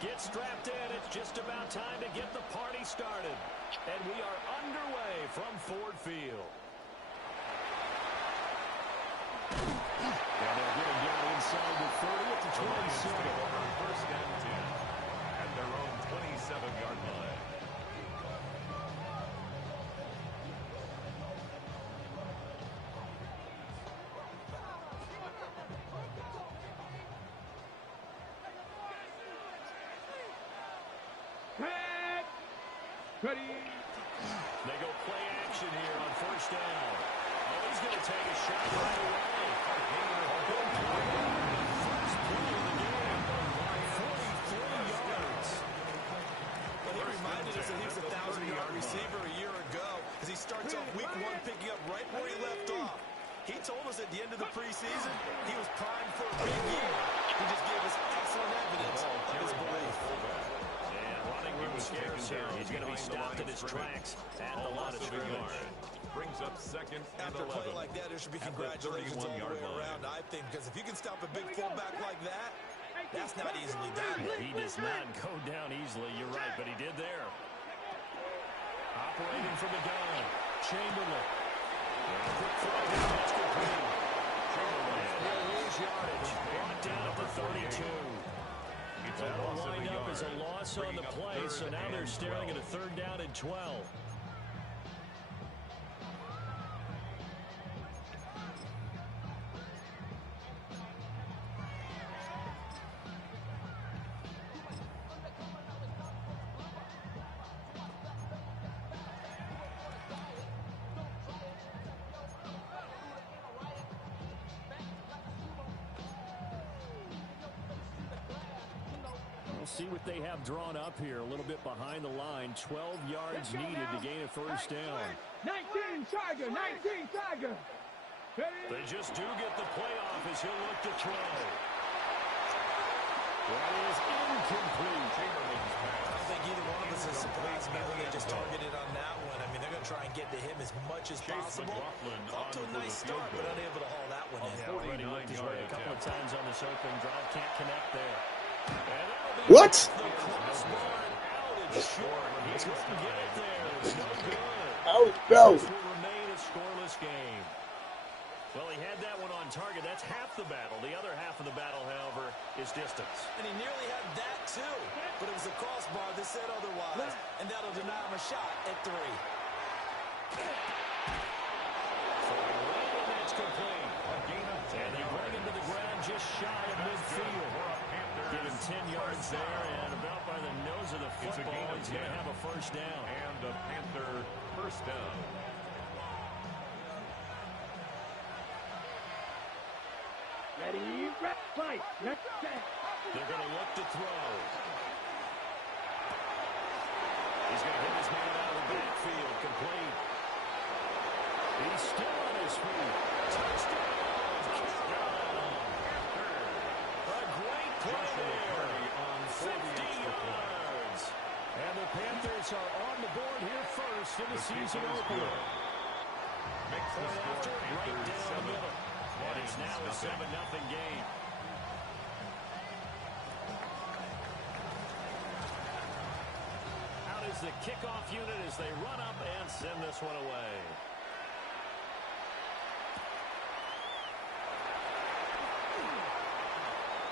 Get strapped in. It's just about time to get the party started. And we are underway from Ford Field. And they'll get him down inside the 30 at the 27. First and 10 at their own 27-yard line. Ready. They go play action here on first down. Oh, he's going to take a shot right away. First play of the game. 43 yards. Well, he reminded us that he was a 1,000-yard receiver a year ago as he starts off week one picking up right where he left off. He told us at the end of the preseason he was primed for a big year. He just gave us excellent evidence of his belief. Scares here. He's going to be stopped in his tracks at the line of scrimmage. Brings up second and After a 11. play like that, there should be congratulations all the way around, I think, because if you can stop a big fullback like that, that's not easily done. He does not go down easily, you're right, but he did there. Operating from the gun, Chamberlain. Quick throw down, that's complete. Chamberlain will lose yardage. Brought down at the 32. That'll wind up as a loss on the play, so now they're staring at a 3rd down and 12. See what they have drawn up here. A little bit behind the line. 12 yards needed to gain a first down. 19 Tiger, 19 Tiger. They just do get the playoff as he'll look to throw. That is incomplete. I don't think either one of us is surprised by what they just targeted on that one. I mean, they're going to try and get to him as much as possible. Off to a nice start, but unable to haul that one in. Yeah, already looked his way a couple of times on this opening drive. Can't connect there. What? Oh, no. This will remain a scoreless game. Well, he had that one on target. That's half the battle. The other half of the battle, however, is distance. And he nearly had that, too. But it was a crossbar that said otherwise. And that'll deny him a shot at 3. That's complete. And they bring him to the ground just shy of midfield. Give him 10 yards there, and about by the nose of the football, he's going to have a first down. And a Panther first down. Ready, fight. They're going to look to throw. He's going to hit his man out of the backfield, complete. He's still on his feet. Touchdown! A great play there. 50 yards. And the Panthers are on the board here first in the season opener. Makes the score Right down the 7. middle. And it's now a 7-0 game. Out is the kickoff unit as they run up and send this one away.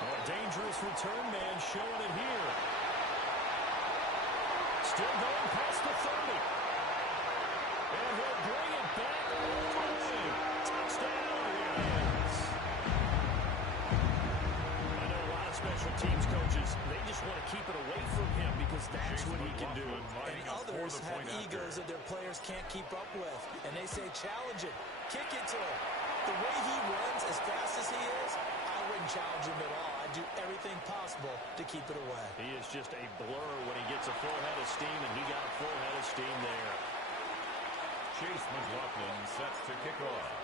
A dangerous return man showing it here. Still going past the 30. And he'll bring it back all the way. Touchdown, here it is. I know a lot of special teams coaches, they just want to keep it away from him because that's what he can do. And others have egos that their players can't keep up with. And they say, challenge it. Kick it to him. The way he runs as fast as he is, I wouldn't challenge him at all. I'd do everything possible to keep it away. He is just a blur when he gets a full head of steam, and he got a full head of steam there. Chase McLaughlin set to kick off.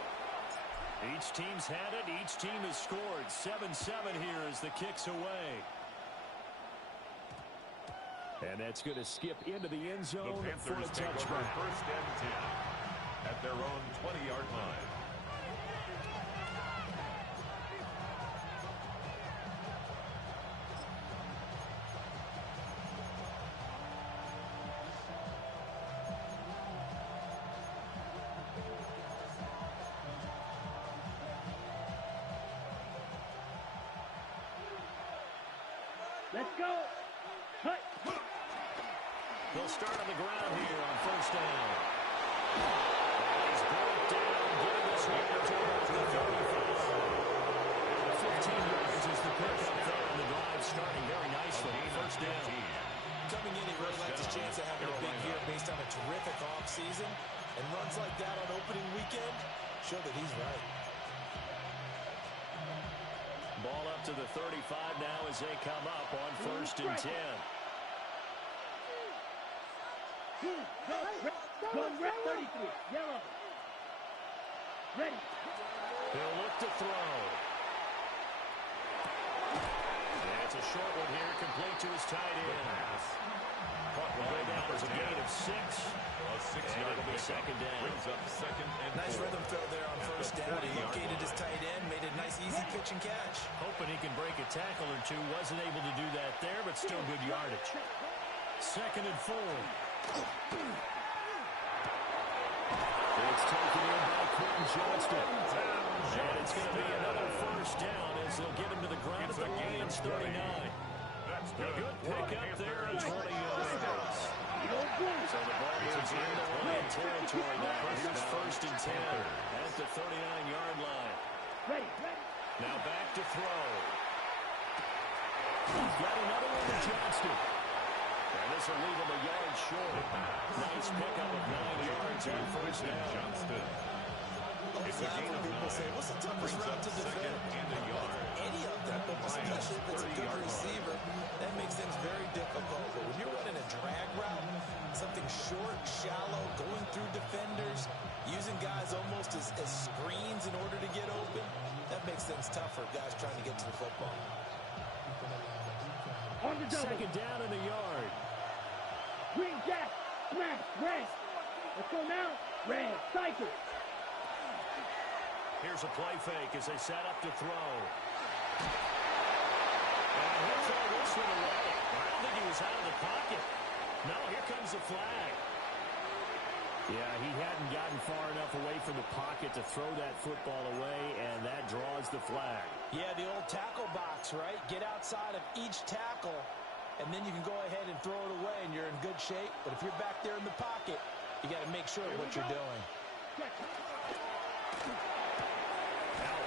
Each team's had it. Each team has scored. 7-7 here as the kick's away. And that's going to skip into the end zone for a touchback. First and 10 at their own 20-yard line. Let's go. Cut. They'll start on the ground here on first down. He's brought down, getting this one towards the 35. 15 yards is the pickup there, and the drive starting very nicely. First down. Coming in, he really likes his chance of having a big year based on a terrific offseason. And runs like that on opening weekend show that he's right. Ball up to the 35 now as they come up on first and 10. Going red 33. Yellow. Ready. He'll look to throw. And it's a short one here, complete to his tight end. Caught way down as a gain of 6. A 6-yard it'll be second down. Brings up second and Nice 4. rhythm throw there on first down. He located his tight end, made a nice easy pitch and catch. Hoping he can break a tackle or two. Wasn't able to do that there, but still good yardage. Second and 4. It's taken in by Quentin Johnston. And it's going to be another first down as they'll get him to the ground at the Lions 39. That's A good pickup there at 20 yards. So the ball moves into Lion territory now. Here's first and 10 at the 39-yard line. Ready. Now back to throw. He's got another one to Johnston. And this will leave him a yard short. Nice pickup of 9 yards on first down. Johnston. It's a gain of people say, what's the toughest route to defend? Any of them, especially if it's a good receiver, that makes things very difficult. But when you're running a drag route, something short, shallow, going through defenders, using guys almost as screens in order to get open, that makes things tough for guys trying to get to the football. On the double. Second down in the yard. Green jack. Smash. Red. Let's go now. Red. Cycle. Here's a play fake as they set up to throw. And he'll throw this one away. I don't think he was out of the pocket. No, here comes the flag. Yeah, he hadn't gotten far enough away from the pocket to throw that football away, and that draws the flag. Yeah, the old tackle box, right? Get outside of each tackle, and then you can go ahead and throw it away, and you're in good shape. But if you're back there in the pocket, you got to make sure of what you're doing.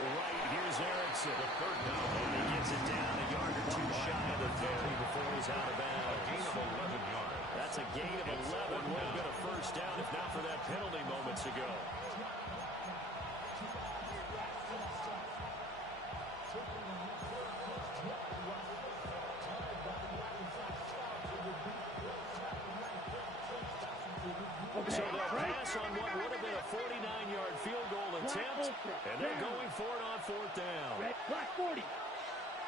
Right, here's Erickson. The third down. And he gets it down a yard or two shy of the 30 before he's out of bounds. A gain of 11 yards. That's a gain of 11. Would have been a first down if not for that penalty moments ago. So they'll pass on what would have been a 49-yard field goal attempt, and they're going for it on fourth down. Red. Black 40.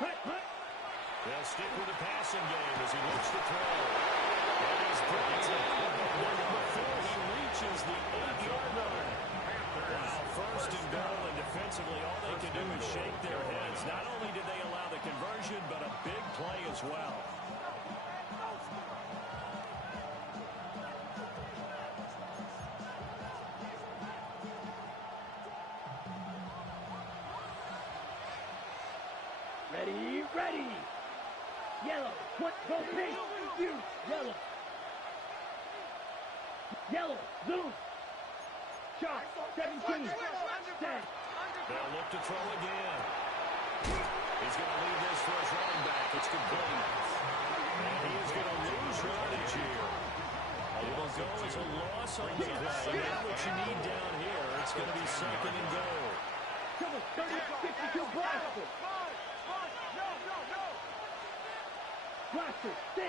Hut. They'll stick with the passing game as he looks to throw. And he's brought to before he reaches the 8-yard line. Wow, first and goal, and defensively all they can do is shake their heads. Not only did they allow the conversion, but a big play as well. Ready. Yellow. What? Go pink. You. Yellow. Yellow. Zoom. Shot. 17. 10. They'll look to throw again. He's going to leave this for his running back. It's complete. And he is going to lose yardage here. It will go as a loss on the play. Not what you need down here. It's going to be second and goal. Come on. 30, 52 blaster. Blaster. 6.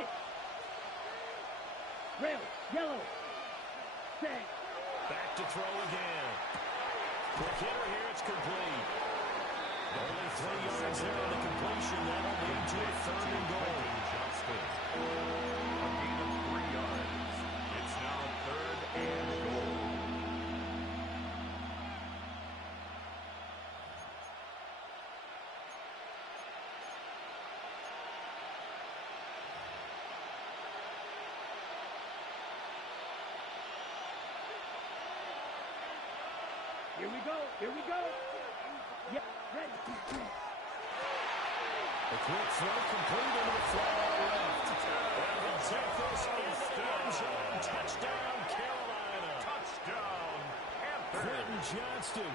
Rail. Yellow. 6. Back to throw again. Quick hitter here. It's complete. Only 3 yards there on the completion. That'll lead to a third and goal. Johnston. A gain of 3 yards. It's now third and goal. Here we go. Yeah, ready. A quick throw complete into the flat left. And they'll take this into the end zone. Touchdown, Carolina. Touchdown, Panthers. Quentin Johnston,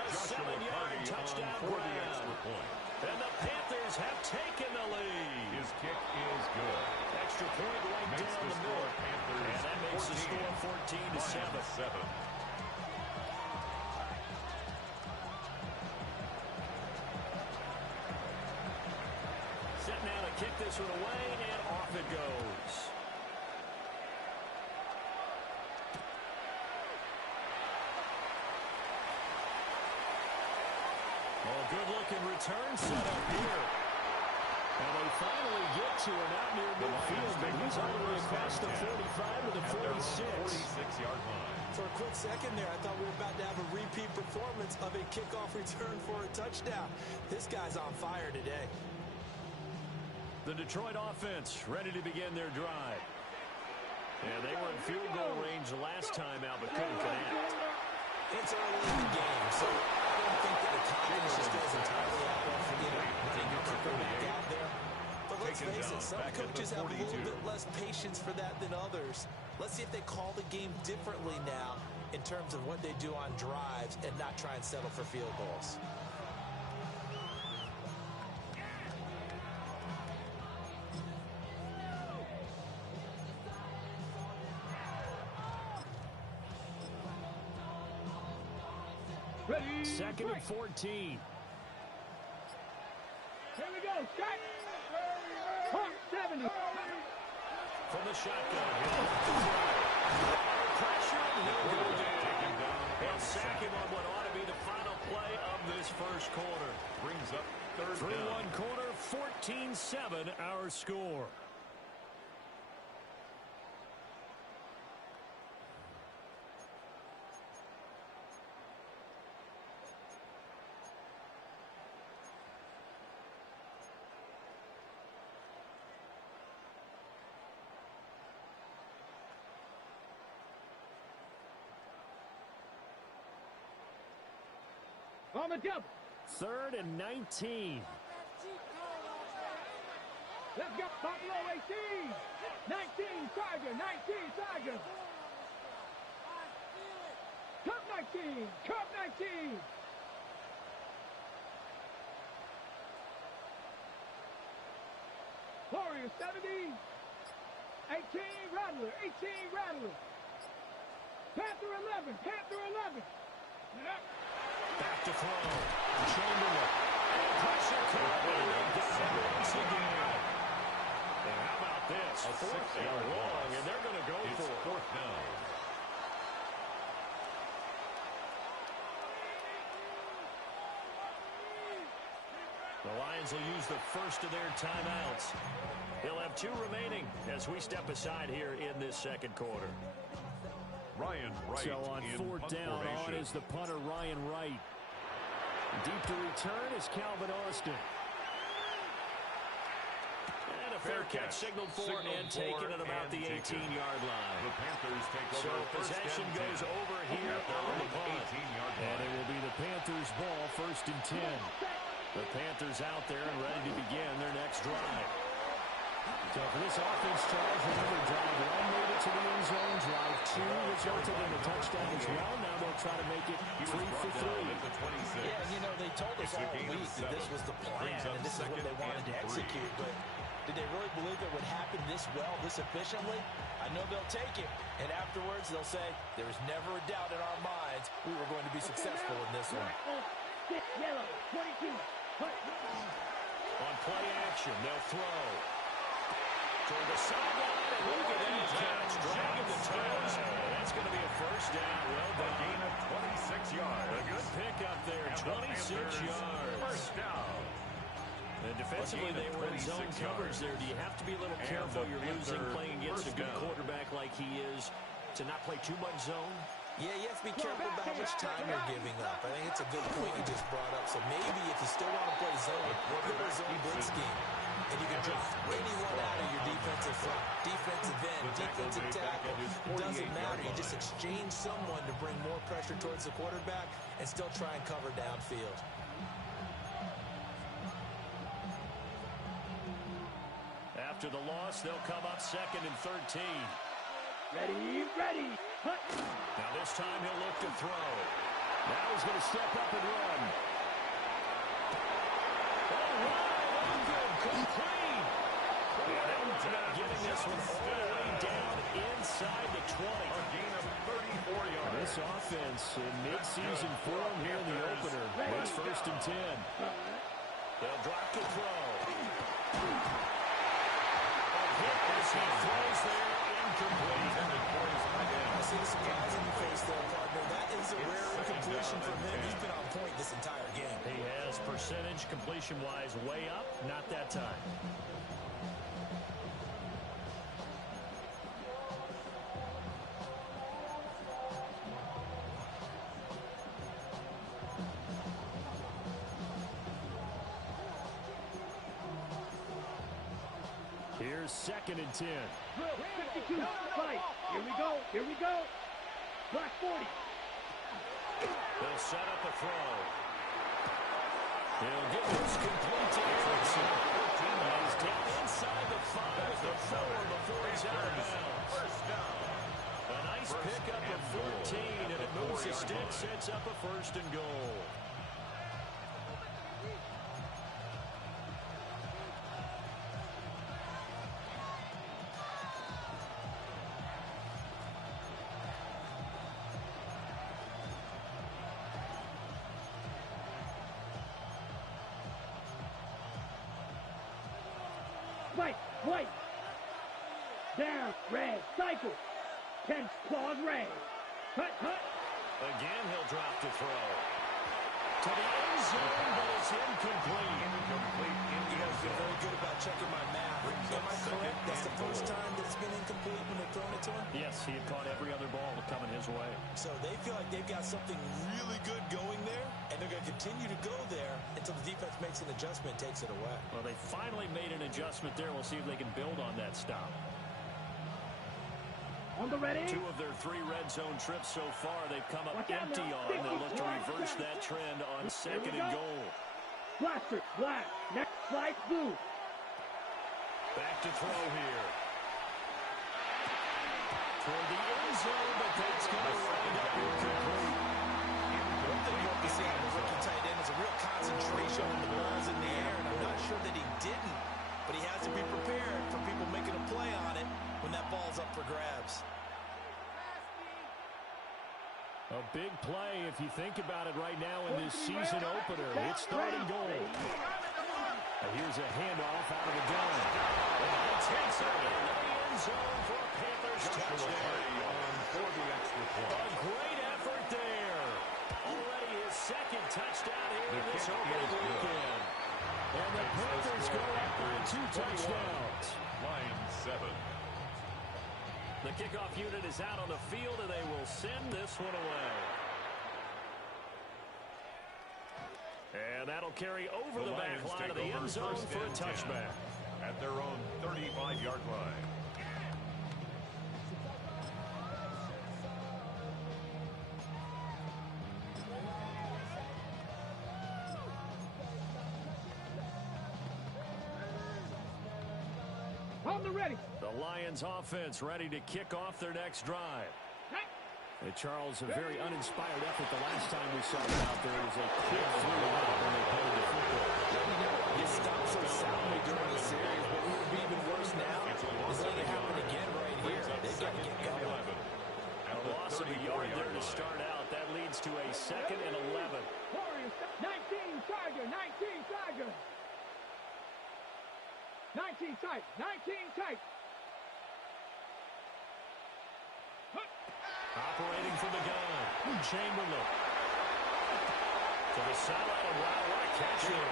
a 7-yard touchdown for the grab. extra point. And the Panthers have taken the lead. His kick is good. Extra point right Makes down the the score middle. Panthers And that makes the score 14-7. Set now to kick this one away, and off it goes. Oh, good-looking return set up here. And they finally get to him out near midfield, but he's all the way across the 45 to the 46. 46-yard line. For a quick second there, I thought we were about to have a repeat performance of a kickoff return for a touchdown. This guy's on fire today. The Detroit offense ready to begin their drive. And they were in field goal range last time out, but couldn't connect. It's early in the game, so I don't think that the confidence just goes entirely out of getting your kicker back out there. But let's face it, some coaches have a little bit less patience for that than others. Let's see if they call the game differently now in terms of what they do on drives and not try and settle for field goals. Ready. 2nd and 14. Here we go. Strike. Hawk 70. From the shotgun. Pressure, and he'll go down. They'll sack him on what ought to be the final play of this first quarter. Brings up third Through down. one quarter, 14-7 our score. On the double. 3rd and 19. Let's go. Buffalo 18. 19 Tiger. 19 Tiger. Cup 19. Cup 19. Warrior 70. 18 Rattler. 18 Rattler. Panther 11. Panther 11. Back to throw. Chamberlain. And pressure coming. Once again. And how about this? A 4th and 6-yard long, loss. and they're going to go It's for it. 4th down. The Lions will use the first of their timeouts. They'll have 2 remaining as we step aside here in this second quarter. Ryan Wright So on in 4th punt down, formation. on is the punter Ryan Wright. Deep to return is Calvin Austin. And a fair catch signaled for and taken at about the 18-yard line. The Panthers take So over first possession and 10. goes over here on the punt. 18-yard And line. it will be the Panthers' ball, 1st and 10. The Panthers out there and ready to begin their next drive. So for this offense, Charles, remember, drive 1 made it to the end zone. Drive 2 resulted in a touchdown as well. Now they'll try to make it 3 for 3. At the 26. Yeah, and you know, they told us It's a all gain of week that this 7. was the plan Brings up and this is what they 2nd wanted to and 3. execute. But did they really believe it would happen this well, this efficiently? I know they'll take it. And afterwards, they'll say, there was never a doubt in our minds we were going to be successful in this one. Yellow. 22. On play action, they'll throw. Toward the sideline, and look at that catch. Dragging the toes. That's going to be a first down. Well A done. gain of 26 yards. A good pickup there. And the 26 Panthers yards. First down. And defensively, they were in zone coverage there. Do you have to be a little careful? You're losing playing against a good quarterback like he is to not play too much zone? Yeah, you have to be careful about how much time you're giving up. I think it's a good point you just brought up. So maybe if you still want to play zone, put a zone blitz scheme. And you can drop anyone out of your defensive front, defensive end, defensive tackle. It doesn't matter. You just exchange someone to bring more pressure towards the quarterback and still try and cover downfield. After the loss, they'll come up 2nd and 13. Ready, ready. Hut. Now this time he'll look to throw. Now he's going to step up and run. All right, good, complete. And ends up getting this one all the way down inside the 20. A gain of 34 yards. This offense in mid-season form here in the opener. It's 1st and 10. They'll drop to throw. A hit as he throws there, incomplete. I see the surprise in your face there, partner. That is a rare incompletion from him. He's been on point this entire game. He has percentage completion-wise way up, not that time. Here's 2nd and 10. Drill, 52, fight. Here we go, here we go. Black 40. They'll set up a throw. He'll get this complete to Erickson. He's down inside the 5 at the 4 before he's out of bounds. First down. A nice pickup of 14, and it moves the stick, sets up a 1st and goal. Fight, white. Down, red, cycle. Tense claws, red. Hut, hut. Again, he'll drop to throw. To the end zone, but it's incomplete. You guys have been very good about checking my math. Am I correct? That's the first time that it's been incomplete when they've thrown it to him? Yes, he had caught every other ball coming his way. So they feel like they've got something really good going there, and they're going to continue to go there until the defense makes an adjustment and takes it away. Well, they finally made an adjustment there. We'll see if they can build on that stop. On the ready. 2 of their 3 red zone trips so far, they've come up empty on. They'll look to reverse that trend on 2nd and goal. Blaster, black. Next flight, blue. Back to throw here. Toward the end zone, but that's going to wind up incomplete. One thing you hope to see out of the rookie tight end is a real concentration on the balls in the air, and I'm not sure that he didn't, but he has to be prepared for people making a play on it when that ball's up for grabs. A big play if you think about it right now in this season opener. It's 3rd and goal. Here's a handoff out of the gun. And he takes it into the end zone for a Panthers touchdown. For the extra point. A great effort there. Already his 2nd touchdown here in this opening weekend. And the Panthers go up by 2 touchdowns. Line 7. The kickoff unit is out on the field, and they will send this one away. And that'll carry over the back line of the end zone for a touchback. At their own 35-yard line. On the ready. The Lions offense ready to kick off their next drive. And Charles, a very uninspired effort the last time we saw them out there. It was a quick 3-out when they played the football. You stopped so soundly during the series, but what would be even worse now is letting it happen again right here. They've got to get going. A loss of a yard there to start out. That leads to a 2nd and 11. 19 Tiger, 19 Tiger. 19 tight, 19 tight. Operating from the gun, Chamberlain. To the sideline, and wow, what a catch here.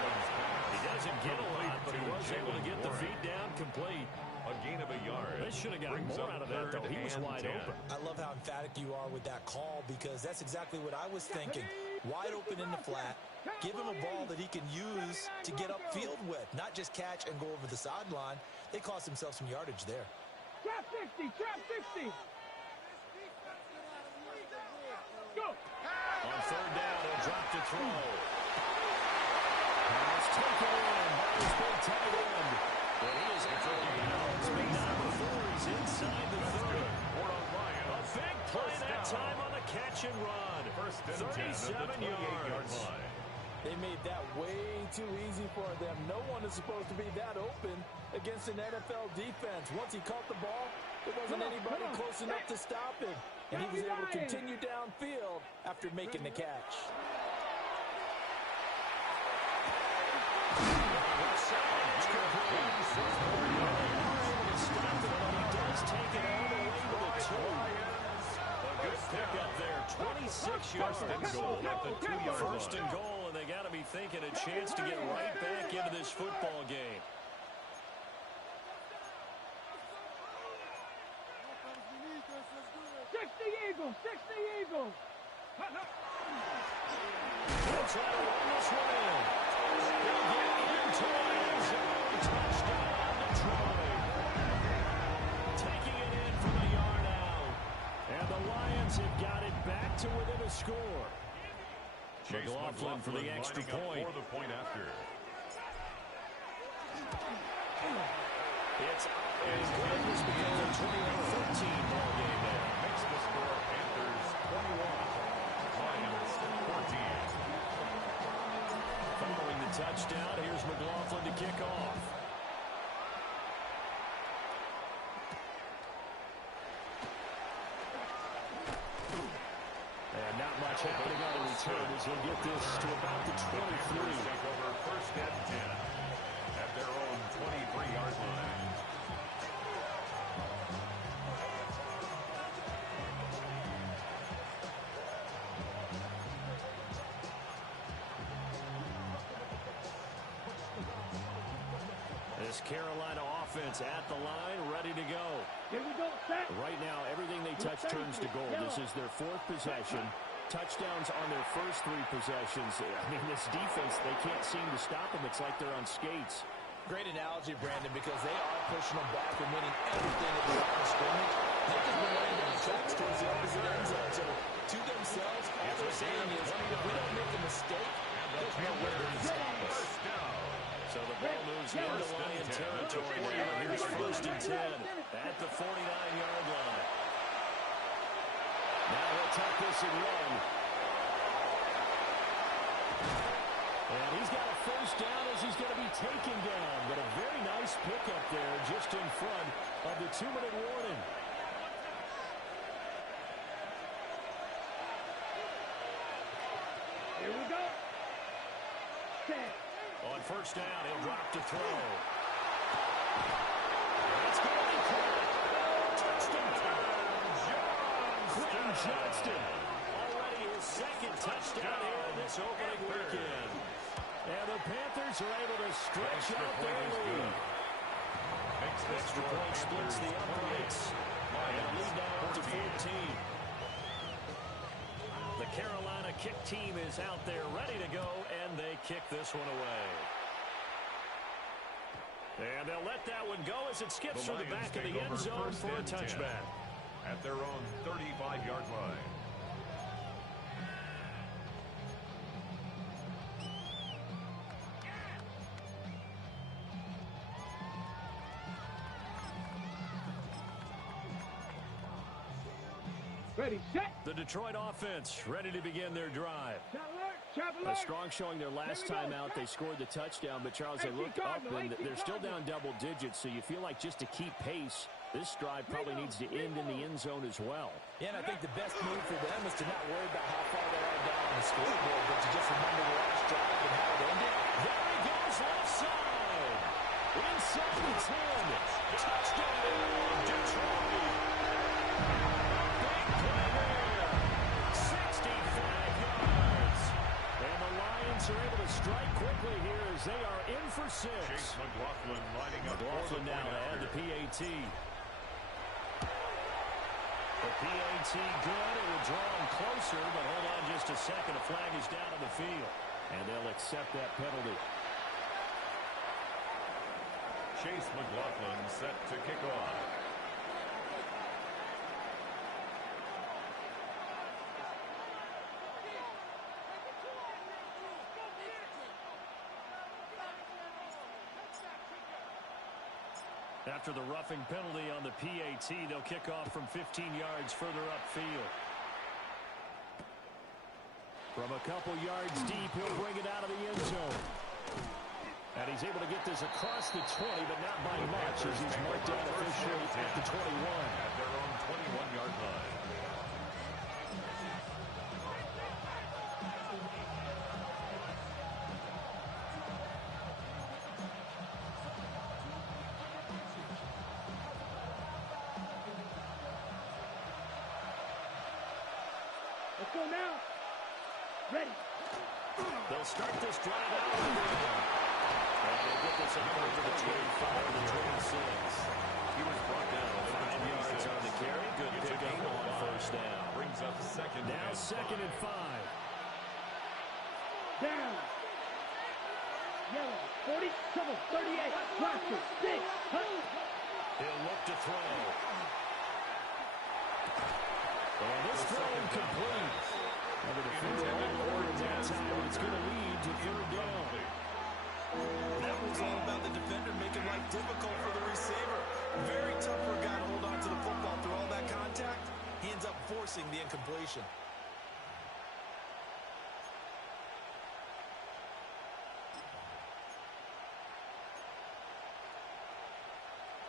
He doesn't get a lot, but he was able to get the feet down complete. A gain of a yard. They should have gotten more out of that, though. He was wide open. I love how emphatic you are with that call, because that's exactly what I was thinking. Wide open in the flat. Give him a ball that he can use to get upfield with, not just catch and go over the sideline. They cost themselves some yardage there. Trap 60, trap 60. Go. On 3rd down, he'll drop to throw. Pass taken in by his big tight end. But he is out of bounds. play-action run. First and 10 at the 28-yard line. They made that way too easy for them. No one is supposed to be that open against an NFL defense. Once he caught the ball, there wasn't anybody close enough to stop it. And he was able to continue downfield after making the catch. Take it all the way to the 2. A good pickup there. 26 yards and goal at the 2-yard line. First and goal, and they got to be thinking a chance to get right back into this football game. Six the Eagles! Six the Eagles! They'll try to run this one in. They'll get into the end zone. Touchdown, Detroit. Taking it in from a yard out. And the Lions have got it back to within a score. McLaughlin for the extra point. For the point after. It's as good as becomes a 21-13 ball game now. Makes the score Panthers 21, Lions 14. Following the touchdown, here's McLaughlin to kick off. And not much happening on the return as he'll get this to about the 23. Take over first and 10 at their own 23-yard line. This Carolina offense at the line, ready to go. Here we go, set. Right now, everything they touch turns to gold. This is their 4th possession. Touchdowns on their first 3 possessions. I mean, this defense, they can't seem to stop them. It's like they're on skates. Great analogy, Brandon, because they are pushing them back and winning everything at the line of scrimmage. They've just been running down tracks towards the opposite end zone. So, to themselves, all they're saying is, if we don't make a mistake, there's nowhere to stop us. So the ball moves into Lion territory now. Here's first and 10 at the 49-yard line. Now he'll tuck this and run. And he's got a first down as he's going to be taken down. But a very nice pickup there just in front of the 2-minute warning. Here we go. Set. On first down, he'll drop to throw. It's going to be caught. Touchdown. Quentin Johnston. Already his 2nd touchdown here in this opening weekend. And the Panthers are able to stretch out their lead. Extra point splits the uprights. And lead now to 14. The Carolina kick team is out there ready to go, and they kick this one away. And they'll let that one go as it skips through the back of the end zone for a touchback. At their own 35-yard line. Ready, set. The Detroit offense ready to begin their drive. Trap alert. A strong showing their last time out. They scored the touchdown, but Charles, they look up and they're still down double digits, so you feel like just to keep pace, this drive probably needs to end in the end zone as well. Yeah, and I think the best move for them is to not worry about how far they are down on the scoreboard, but to just remember the last drive and how it ended. There he goes, left side. Inside the 10. Touchdown, Detroit. Big play there. 65 yards. And the Lions are able to strike quickly here as they are in for 6. Chase McLaughlin lining up. McLaughlin now to add the PAT. The PAT good. It will draw him closer, but hold on just a second. A flag is down on the field. And they'll accept that penalty. Chase McLaughlin set to kick off. After the roughing penalty on the PAT, they'll kick off from 15 yards further upfield. From a couple yards deep, he'll bring it out of the end zone. And he's able to get this across the 20, but not by much as he's marked down officially at the 21. At their own 21-yard line. Let's go now. Ready. They'll start this drive out of the ground. And they'll get this up over the 25 to 26. He was brought down. 5 yards on the carry. Good pickup on first down. Brings up second. Now second and 5. Down. Yellow. 40. Trouble. 38. Roster. 6. Hunt. He'll look to throw. And this throw incomplete. And the defense had the order that time, and it's going to lead to third down. That was all about the defender making life difficult for the receiver. Very tough for a guy to hold on to the football through all that contact. He ends up forcing the incompletion.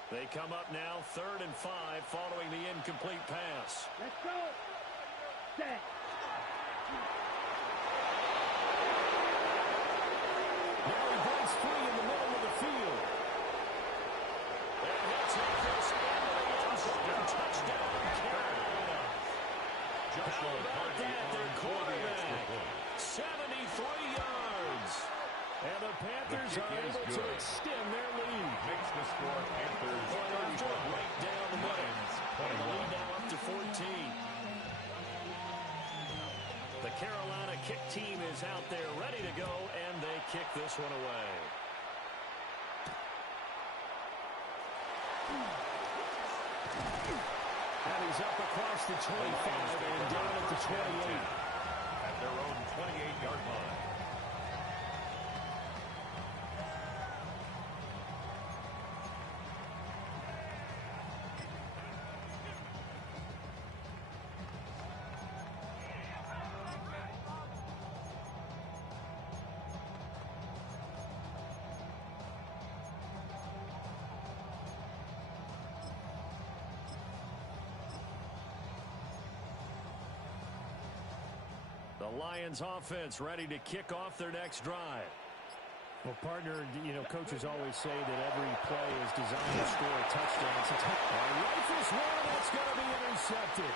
They come up now, 3rd and 5, following the incomplete pass. Let's go. Set. Now he breaks free in the middle of the field. And he'll take this into the end zone. Touchdown, Carolina. How about that? Their quarterback, 73 yards. And the Panthers are able to extend their lead. Makes the score Panthers 31. Right down the middle. And the lead now up to 14. The Carolina kick team is out there ready to go, and they kick this one away. And he's up across the 25 and down at the 28. At their own 28-yard line. The Lions offense ready to kick off their next drive. Well, partner, you know, coaches always say that every play is designed to score a touchdown. Rifles one, that's going to be intercepted.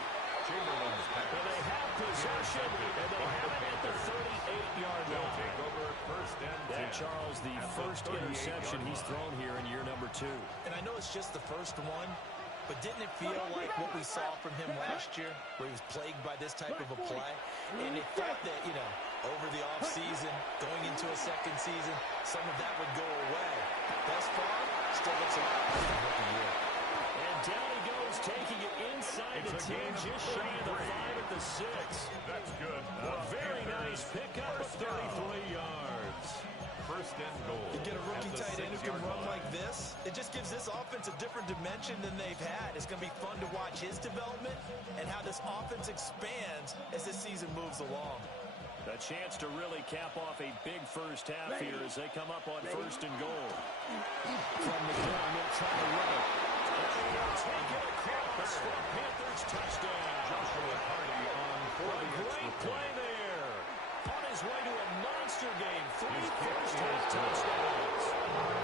Chamberlain's pass. And they have possession, and they have it at the 38-yard They'll line. take over first and 10. And Charles, the first interception he's thrown here in year number 2. And I know it's just the first one, but didn't it feel like what we saw from him last year, where he was plagued by this type of a play? And it felt that, you know, over the offseason, going into a second season, some of that would go away. Thus far, still looks a lot better than rookie year. And down he goes, taking it inside the 10, just shy of the 5 at the 6. That's good. A very nice pickup of 33 yards. First and goal. You get a rookie tight end who can run like this, it just gives this offense a different dimension than they've had. It's going to be fun to watch his development and how this offense expands as this season moves along. A chance to really cap off a big first half here as they come up on first and goal. From the gun, they'll try to run it. And they'll take it across for a Panthers touchdown. Joshua Hardy on for the Great play there. On his way to a monster game. 3 first-half touchdowns.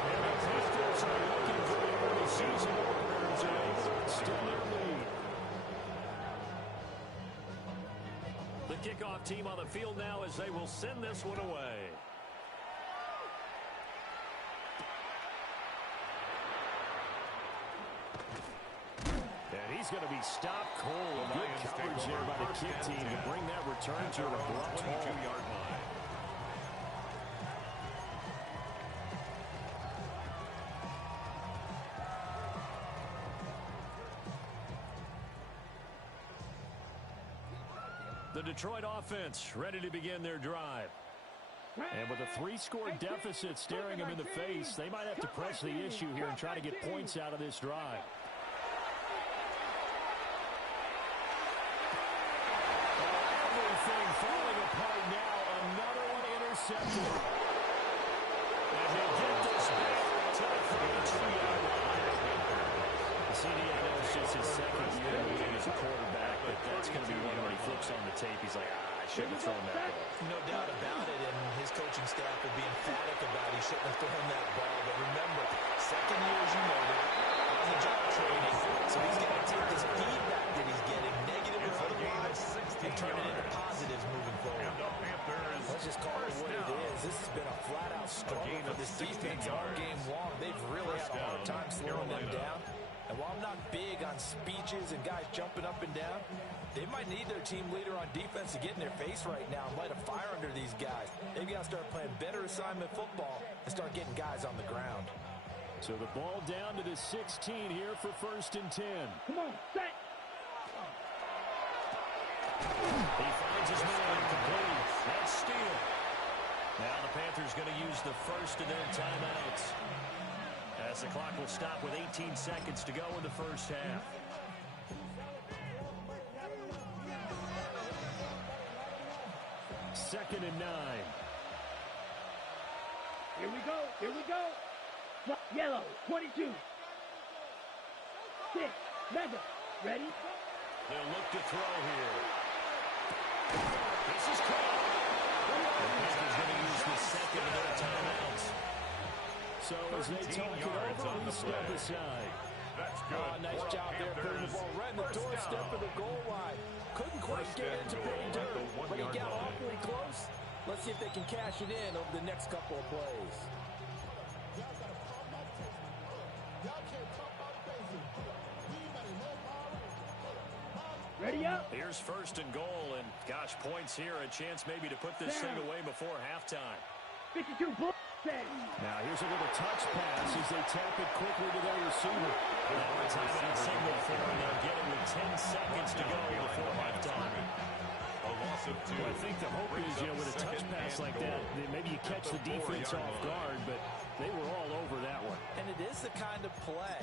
And the Panthers are looking for the early season openers and extend their lead. The kickoff team on the field now as they will send this one away. And he's going to be stopped cold. Good coverage there by the kick team to bring that return to an abrupt halt. 22-yard line. The Detroit offense ready to begin their drive. And with a 3-score deficit staring them in the face, they might have to press the issue here and try to get points out of this drive. Everything falling apart now intercepted. And he'll get this back to the 32-yard line. CD, I know it's just his second year in the league as a quarterback, but that's going to be one when he flips on the tape. He's like, I shouldn't have thrown that ball. No doubt about it, and his coaching staff will be emphatic about he shouldn't have thrown that ball. But remember, second year, as you noted, on the job training, so he's going to take this feedback that he's getting, negative or otherwise, and turn it into positives moving forward. Let's just call it what it is. This has been a flat-out struggle for this defense all game long. They've really had a hard time slowing them down. And while I'm not big on speeches and guys jumping up and down, they might need their team leader on defense to get in their face right now and light a fire under these guys. They've got to start playing better assignment football and start getting guys on the ground. So the ball down to the 16 here for 1st and 10. Come on, set. He finds his man complete. That's steal. Now the Panthers going to use the first of their timeouts, as the clock will stop with 18 seconds to go in the first half. Second and 9. Here we go. Here we go. Yellow, 22. 6. Mega. Ready? They'll look to throw here. This is caught. The Panthers going to use the second of their timeouts. So as they talk it over, we step aside. That's good. Nice job there, putting the ball right in the doorstep of the goal line. Couldn't quite get into pay dirt, but he got awfully close. Let's see if they can cash it in over the next couple of plays. Ready up. Here's 1st and goal, and gosh, points here, a chance maybe to put this thing away before halftime. 52 bull. Now here's a little touch pass as they tap it quickly to their receiver. Now a timeout signal for them. They'll get it with 10 seconds to go before halftime. Well, I think the hope is, with a touch pass like that, maybe you catch the defense off guard, but they were all over that one. And it is the kind of play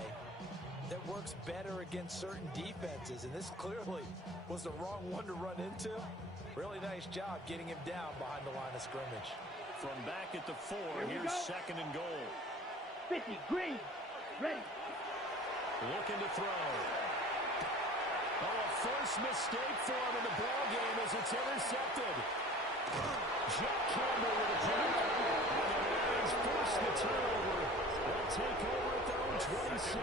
that works better against certain defenses, and this clearly was the wrong one to run into. Really nice job getting him down behind the line of scrimmage. From back at the 4, here's 2nd and goal. 50, green, ready. Looking to throw. Oh, a first mistake for him in the ball game as it's intercepted. Jack Campbell with a pick. And the Lions force the turnover. They'll take over at their own 27.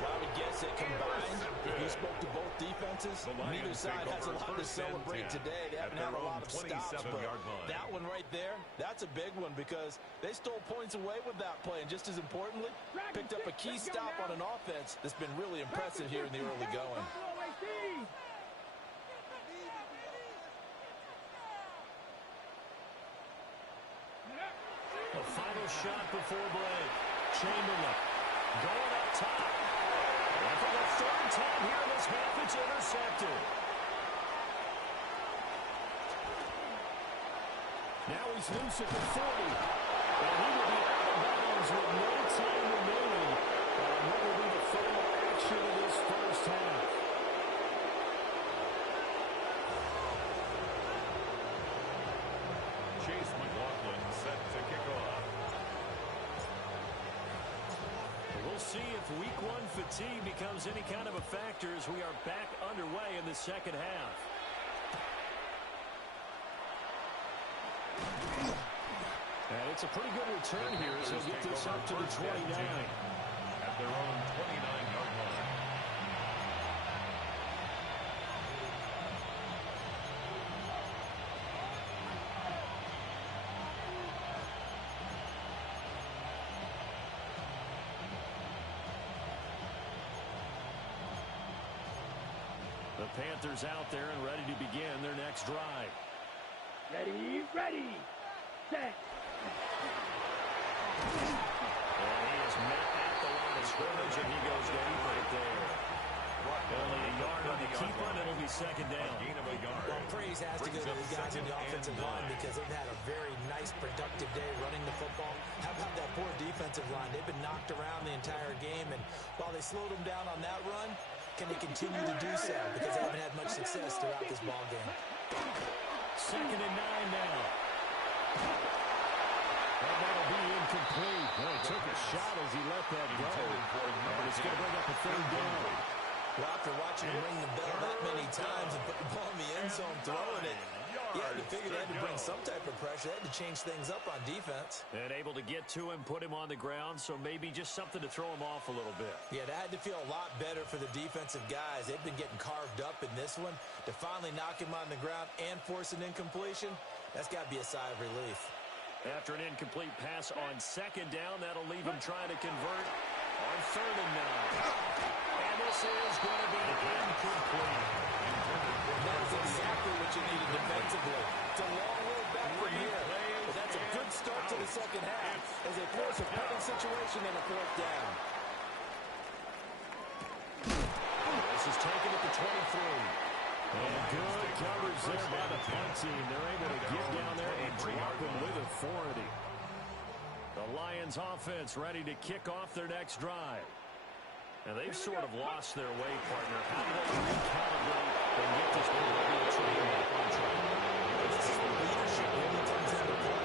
Well, I would guess it combined. If you spoke to both defenses, neither side has a lot to celebrate today. They haven't had a lot of stops, but that one right there, that's a big one because they stole points away with that play, and just as importantly, picked up a key stop on an offense that's been really impressive here in the early going. A final shot before break. Chamberlain going up top. And for the 3rd time here in this half, it's intercepted. Now he's loose at the 40. And he will be out of bounds with no time remaining. And what will be the final action of this first half? Chase McLaughlin set to kick off. We'll see if week 1 fatigue becomes any kind of a factor as we are back underway in the second half. And it's a pretty good return here as he'll get this up to the 29. At their own 29-yard line. The Panthers out there and ready to begin their next drive. Ready, ready, set. And he is met at the line of scrimmage, and he goes down right there. Only a yard on the keeper, and it'll be 2nd down. Well, praise has to go to the guys in the offensive line because they've had a very nice, productive day running the football. How about that poor defensive line? They've been knocked around the entire game, and while they slowed them down on that run, can they continue to do so? Because they haven't had much success throughout this ball game. 2nd and 9 now. And that'll be incomplete. Well, he took a shot as he let that go. And it's going to bring up a third down. Well, after watching him ring the bell that many times and put the ball in the end zone throwing it, you had to figure they had to bring some type of pressure. They had to change things up on defense. And able to get to him, put him on the ground, so maybe just something to throw him off a little bit. Yeah, that had to feel a lot better for the defensive guys. They've been getting carved up in this one. To finally knock him on the ground and force an incompletion, that's got to be a sigh of relief. After an incomplete pass on second down, that'll leave him trying to convert on third and 9. And this is going to be incomplete. That is exactly what you needed defensively. It's a long way back from here. But that's a good start to the second half as they force a punting situation and a fourth down. This is taken at the 23. And good coverage there by the punt team. They're able to get down there and drop him with authority. The Lions offense ready to kick off their next drive. And they've sort of lost their way, partner. How do they recalibrate and get this proverbial train back on track? This is where leadership really comes into play.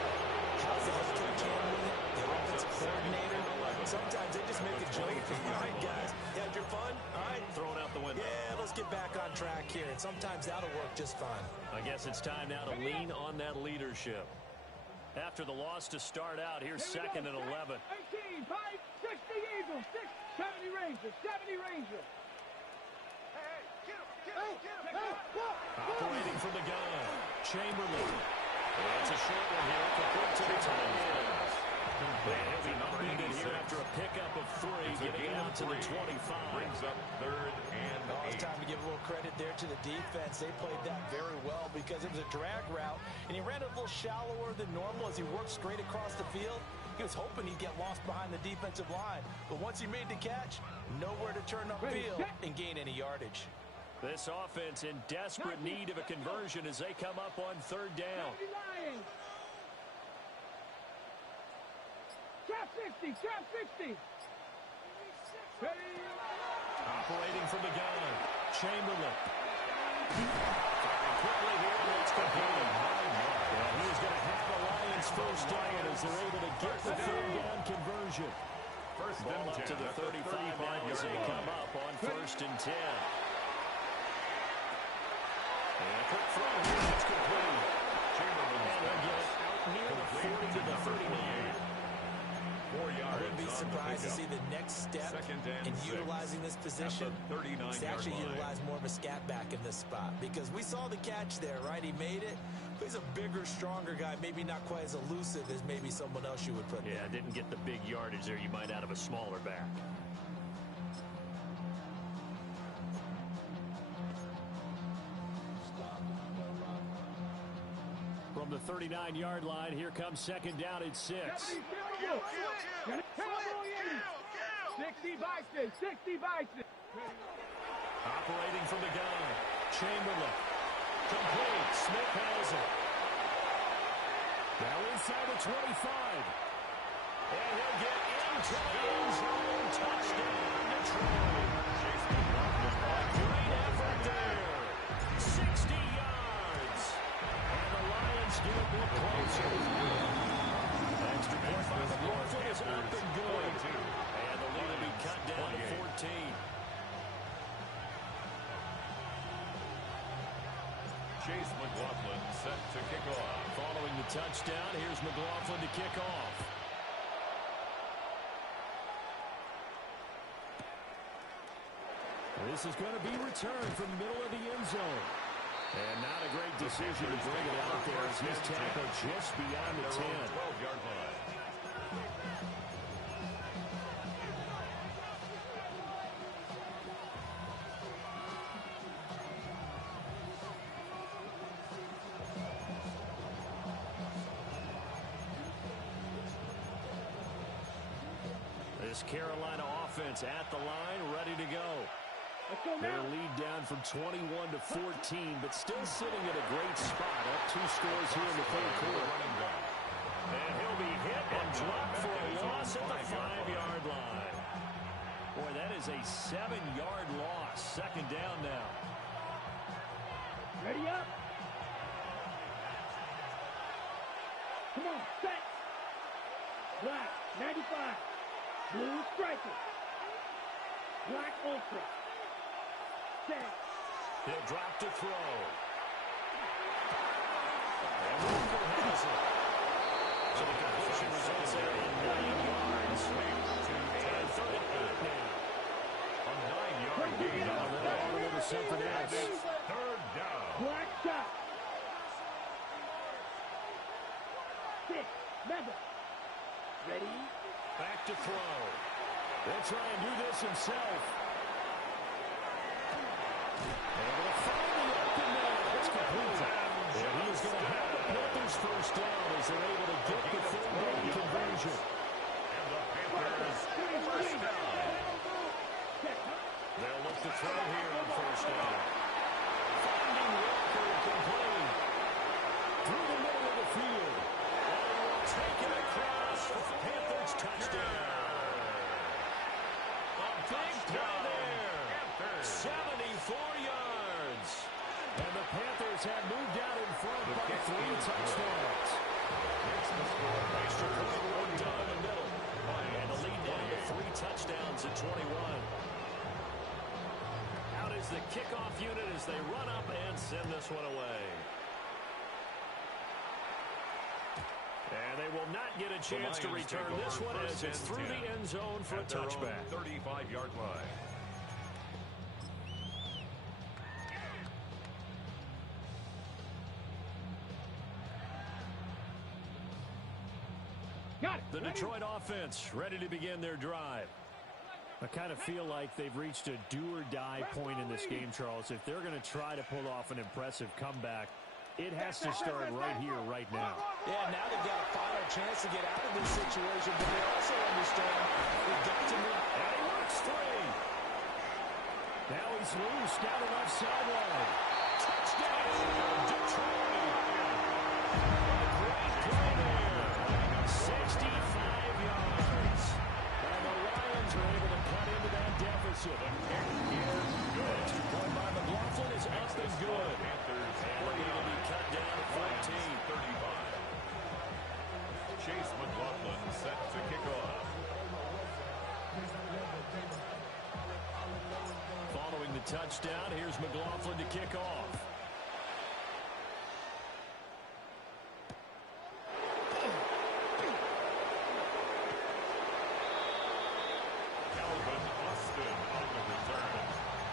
How's the head coach handling it? The offensive coordinator? Sometimes they just make a joke. All right, guys, you had your fun? All right. Throw it out the window. Yeah, let's get back on track here. And sometimes that'll work just fine. I guess it's time now to lean on that leadership. After the loss to start out, here's second and 11. 18, 5, 60 Eagles, 6, 70 Rangers, 70 Rangers. Operating from the gun, Chamberlain. That's a short one here, complete to the tight end. He'll be upended here after a pickup of 3, getting out to the 25. Brings up third and Well, it's time to give a little credit there to the defense. They played that very well because it was a drag route, and he ran it a little shallower than normal as he worked straight across the field. He was hoping he'd get lost behind the defensive line, but once he made the catch, nowhere to turn upfield and gain any yardage. This offense in desperate need of a conversion as they come up on third down. 70 Lions. Trap 60, trap 60. Operating from the gun, Chamberlain. Firing quickly here, and it's complete. And he's going to have the Lions first down as they're able to get the third down conversion. first Ball and up 10 to the 35 now as they come up on first and 10. And a quick throw here, it's complete. And they'll get it out near the 40 to the 39. 4 yards. I wouldn't be surprised to see the next step in utilizing this position is to actually utilize more of a scat back in this spot, because we saw the catch there, right? He made it. He's a bigger, stronger guy, maybe not quite as elusive as maybe someone else you would put Yeah, there. didn't get the big yardage there you might out of a smaller back. From the 39-yard line, here comes second down at 6. 60 Bison, 60 Bison. Operating from the gun, Chamberlain. Complete, Smith has it. Now inside the 25. And he'll get into the end zone. Touchdown, Detroit. Great effort there. 60 yards. And the Lions get a bit closer. Extra point by McLaughlin is up and good. And the lead will be cut down to 14. Chase McLaughlin set to kick off. Following the touchdown, here's McLaughlin to kick off. This is going to be returned from the middle of the end zone. And not a great decision to bring it out there as his tackle just beyond the 10. 12-yard line. This Carolina offense at the line, ready to go. Their lead down from 21 to 14, but still sitting at a great spot. Up 2 scores here in the third quarter. And he'll be hit and dropped for a loss at the 5-yard line. Boy, that is a 7-yard loss. Second down now. Ready up. Come on, set. Black, 95. Blue striker. Black ultra. Set. He'll drop to throw. And Walker has it. So the completion results there in 9 yards. And 38 now. A 9-yard gain on the play. To something else. Third down. Black shot. 6. Mega. Ready? Back to throw. They'll try and do this himself. Able to find the open man. That's complete. And he is going to have the Panthers first down as they're able to get the third down conversion. And the Panthers first down. They'll look to throw here on first down. Finding Walker complete. Through the middle of the field. And will take it across for the Panthers touchdown. A big play there. 74 yards. And the Panthers have moved out in front by 3 touchdowns. Extra point work done in the middle. And the lead down to 3 touchdowns at 21. Out is the kickoff unit as they run up and send this one away. And they will not get a chance to return this one as it's through the end zone for a touchback. 35-yard line. Got it. The Detroit offense ready to begin their drive. I kind of feel like they've reached a do-or-die point in this game, Charles. If they're going to try to pull off an impressive comeback, it has to start right here, right now. Yeah, now they've got a final chance to get out of this situation, but they also understand they've got to move. And he works free. Now he's loose down the left sideline. Touchdown, Detroit. A great play there. 65 yards. And the Lions are able to cut into that deficit. Extra point by McLaughlin is up and good. Panthers And they will be cut down to 14. 35. Chase McLaughlin set to kick off. Following the touchdown, here's McLaughlin to kick off. Calvin Austin on the return.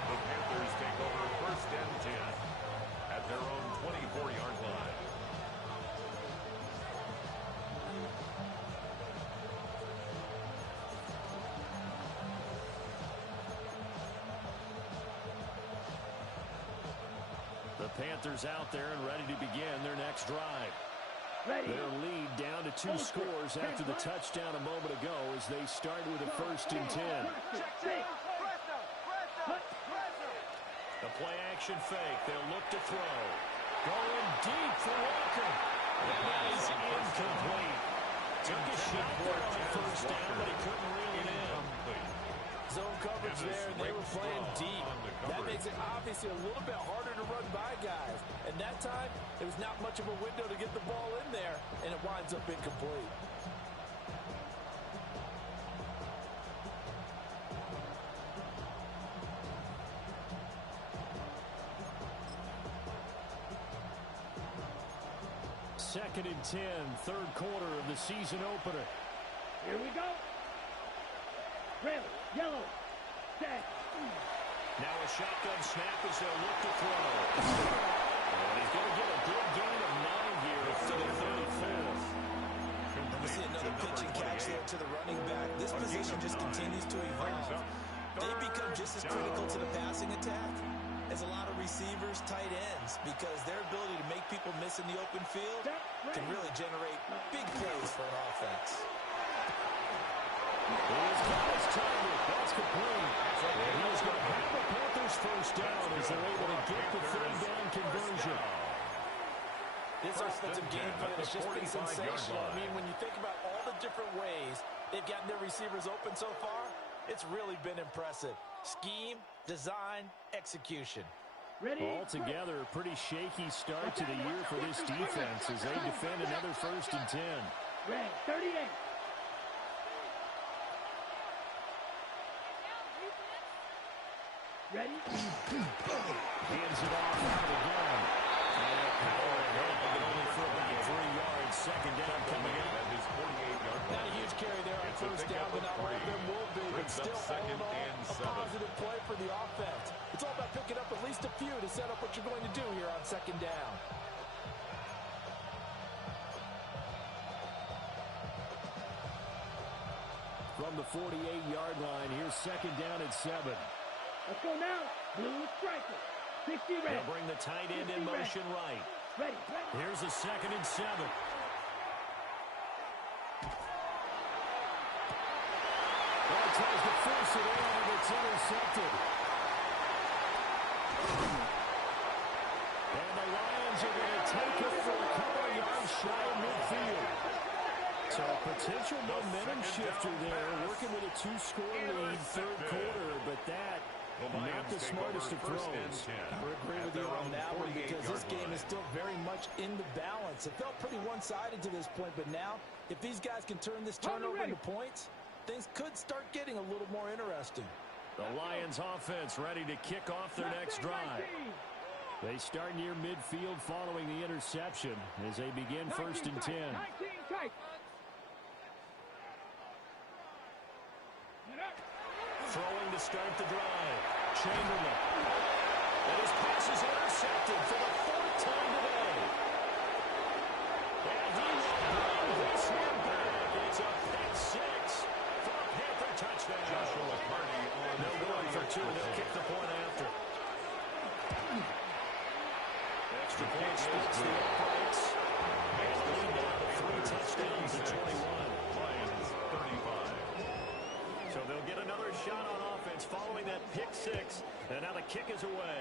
The Panthers take over 1st and 10 at their own 24-yard line. The Panthers out there and ready to begin their next drive. Ready. Their lead down to 2 scores after the touchdown a moment ago as they start with a 1st and 10. The play-action fake. They'll look to throw. Going deep for Walker. And that is incomplete. Took a shot there on 1st down, but he couldn't reel it in. Zone coverage there, and they were playing deep. That makes it obviously a little bit harder to run by guys. And that time, there was not much of a window to get the ball in there, and it winds up incomplete. Second and 10, 3rd quarter of the season opener. Here we go. Red, yellow, set. Now a shotgun snap as they'll look to throw. And he's going to get a good gain of 9 here to the 35th. We see another pitch and catch there to the running back. This position just continues to evolve. They become just as critical to the passing attack as a lot of receivers, tight ends, because their ability to make people miss in the open field can really generate big plays for an offense. He's got his target. That's complete. And he's going to have the Panthers first down as they're able to get the 3rd down conversion. This offensive game plan has just been sensational. I mean, when you think about all the different ways they've gotten their receivers open so far, it's really been impressive. Scheme, design, execution. Ready? Altogether, a pretty shaky start to the year for this defense as they defend another 1st and 10. Red, 38. Ready? Hands it off out again. And power ahead, but only for about 3 yards. 2nd down coming up. At his 48-yard line. Not a huge carry there on It's a 1st pickup down, but of not all of 3. them will be. But Brings up still, all 2nd in all, and a 7. positive play for the offense. It's all about picking up at least a few to set up what you're going to do here on 2nd down. From the 48-yard line, here's 2nd down and 7. Let's go now. Blue striker. 60 red. They'll bring the tight end in motion right. Ready. Here's a 2nd and 7. Well, tries to force it in, and it's intercepted. And the Lions are going to take it for a couple of yards shy of midfield. So a potential momentum shifter there, working with a 2-score lead, 3rd quarter, but that not the smartest of throws. I would agree with you on that one because this game is still very much in the balance. It felt pretty one-sided to this point, but now if these guys can turn this turnover into points, things could start getting a little more interesting. The Lions offense ready to kick off their next drive. They start near midfield following the interception as they begin 1st and 10. Throwing to start the drive. Chamberlain. And his pass is intercepted for the 4th time today. And he will bring this one back. It's a pick 6 for a Panther touchdown. Joshua Party on No going for 2. They'll kick the point after. Extra point splits the uprights. And the lead now to 3 touchdowns to 21. Lions 35. So they'll get another shot on offense following that pick 6. And now the kick is away.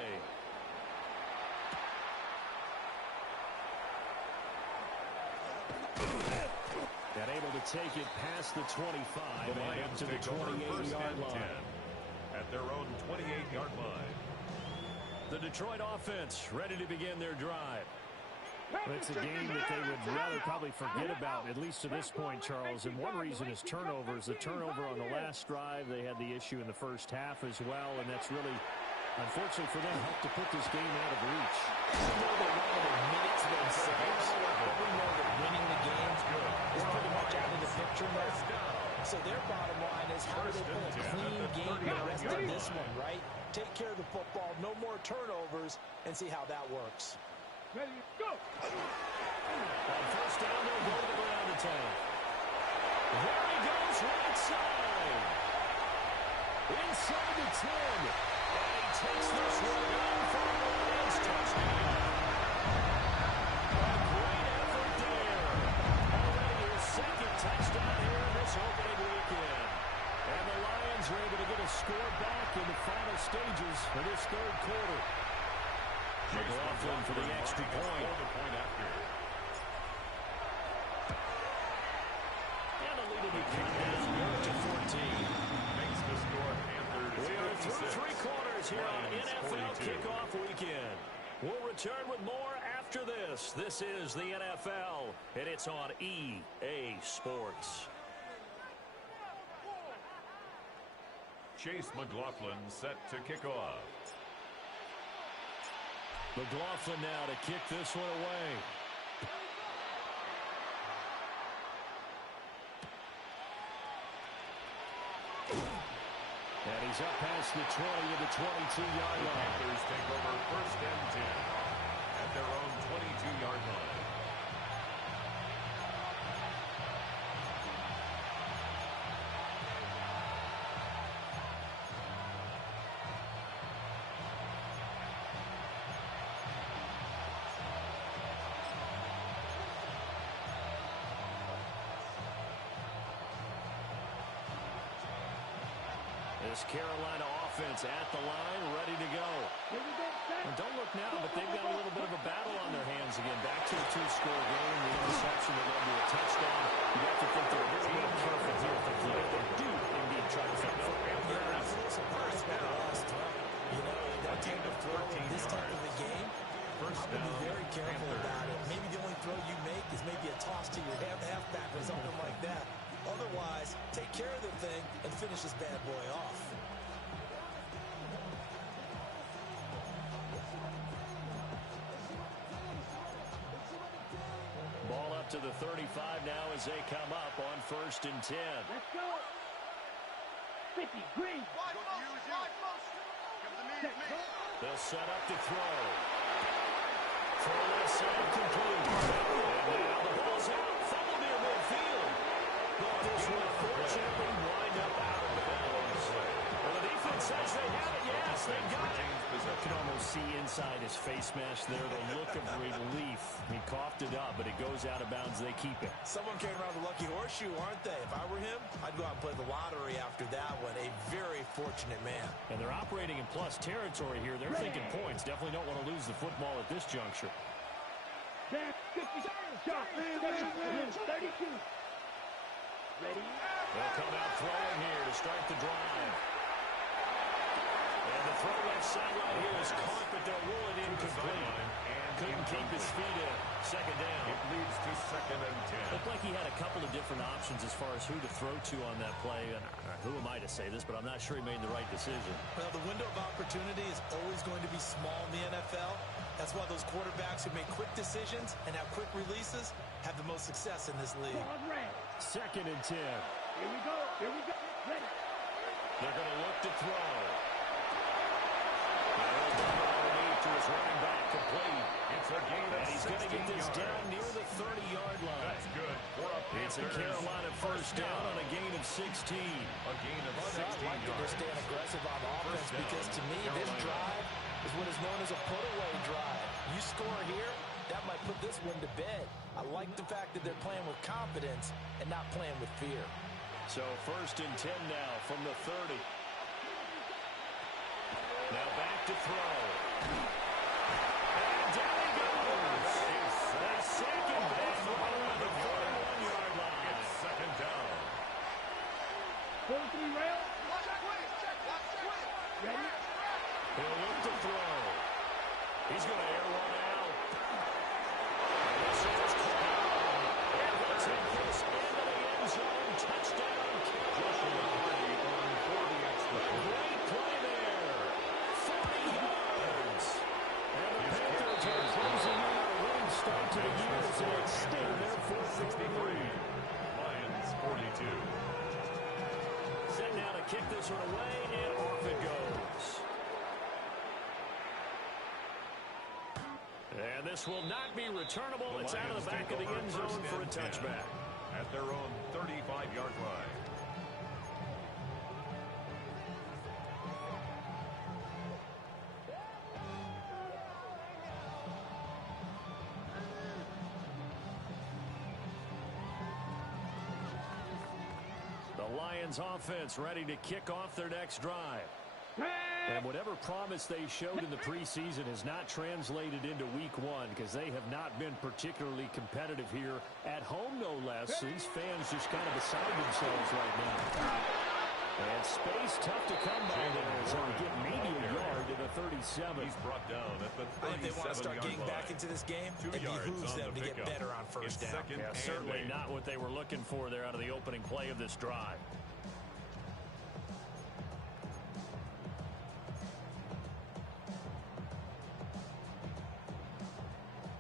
And able to take it past the 25 The and Lions to the take over 28-yard line. at their own 28-yard line. The Detroit offense ready to begin their drive. It's a game that they would rather probably forget about, at least to this point, Charles. And one reason is turnovers. The turnover on the last drive, they had the issue in the first half as well, and that's really, unfortunately for them, helped to put this game out of reach. We know they want to admit it to themselves, but we know that winning the game is pretty much out of the picture now. So their bottom line is how do they play a clean game the rest of this one, right? Take care of the football, no more turnovers, and see how that works. Ready, go! On 1st down, they'll go to the ground attack. There he goes, right side. Inside the 10. And he takes this one in for a Lions touchdown. A great effort there. Already his 2nd touchdown here in this opening weekend. And the Lions are able to get a score back in the final stages of this 3rd quarter. McLaughlin for the extra point. And the lead will be cut down to 14. Makes the score Panthers. We are through 56. 3 quarters here on Lions NFL 42. Kickoff Weekend. We'll return with more after this. This is the NFL, and it's on EA Sports. Chase McLaughlin set to kick off. McLaughlin now to kick this one away. And he's up past the 20 of the 22-yard The line. Panthers take over 1st and 10 at their own 22-yard line. This Carolina offense at the line, ready to go. And don't look now, but they've got a little bit of a battle on their hands again. Back to a 2-score game, the interception that led to a touchdown. You have to think they're a little more careful here if they do indeed try to find out. Yeah, I'm a little surprised by the last time. You know, that type of throw, this type of take care of the thing, and finish this bad boy off. Ball up to the 35 now as they come up on 1st and 10. Let's go. 50, green. They'll set up to throw. Throw left side complete. And now the ball's out. Fumble near midfield. But this will fortunately wind up out of bounds. Well, the defense says they have it. Yes, they got it. You can almost see inside his face mask there the look of relief. He coughed it up, but it goes out of bounds. They keep it. Someone carrying around the lucky horseshoe, aren't they? If I were him, I'd go out and play the lottery after that one. A very fortunate man. And they're operating in plus territory here. They're thinking points. Definitely don't want to lose the football at this juncture. 50, shot, 32. Ready? They'll come out throwing here to start the drive. And the throw left side right here is caught, but they'll rule it incomplete. Couldn't keep his feet in. 2nd down. It leads to 2nd and 10. Looked like he had a couple of different options as far as who to throw to on that play. And who am I to say this, but I'm not sure he made the right decision. Well, the window of opportunity is always going to be small in the NFL. That's why those quarterbacks who make quick decisions and have quick releases have the most success in this league. 2nd and 10. Here we go. Here we go. Ready. They're going to look to throw. To his running back, complete. It's a gain of 16 yards. He's going to get this down near the 30-yard line. That's good for a Panthers. It's a Carolina first down on a gain of 16. A gain of 16 I like that they're yards. staying aggressive on offense because, to me, this drive is what is known as a put-away drive. You score here, that might put this one to bed. I like the fact that they're playing with confidence and not playing with fear. So 1st and 10 now from the 30. Now back to throw. And down he goes. The second big throw on the 41-yard line. It's 2nd down. 43 rail. Ready? He'll look to throw. He's going to air one out. This is caught. And they'll take this into the end zone. Touchdown, Carolina. Great play there. 40 yards. And the Panthers are closing in on a winning start to the year as they extend their 4-3. Lions 42. Set now to kick this one away, and off it goes. And this will not be returnable. It's out of the back of the end zone for a touchback. At their own 35-yard line. The Lions offense ready to kick off their next drive. And whatever promise they showed in the preseason has not translated into week 1 because they have not been particularly competitive here at home, no less. These fans just kind of beside themselves right now. And space tough to come by there as they get maybe a yard to the 37. He's brought down at the 37-yard line. I think they want to start getting back into this game. It behooves them to get better on first down. Yeah, certainly not what they were looking for there out of the opening play of this drive.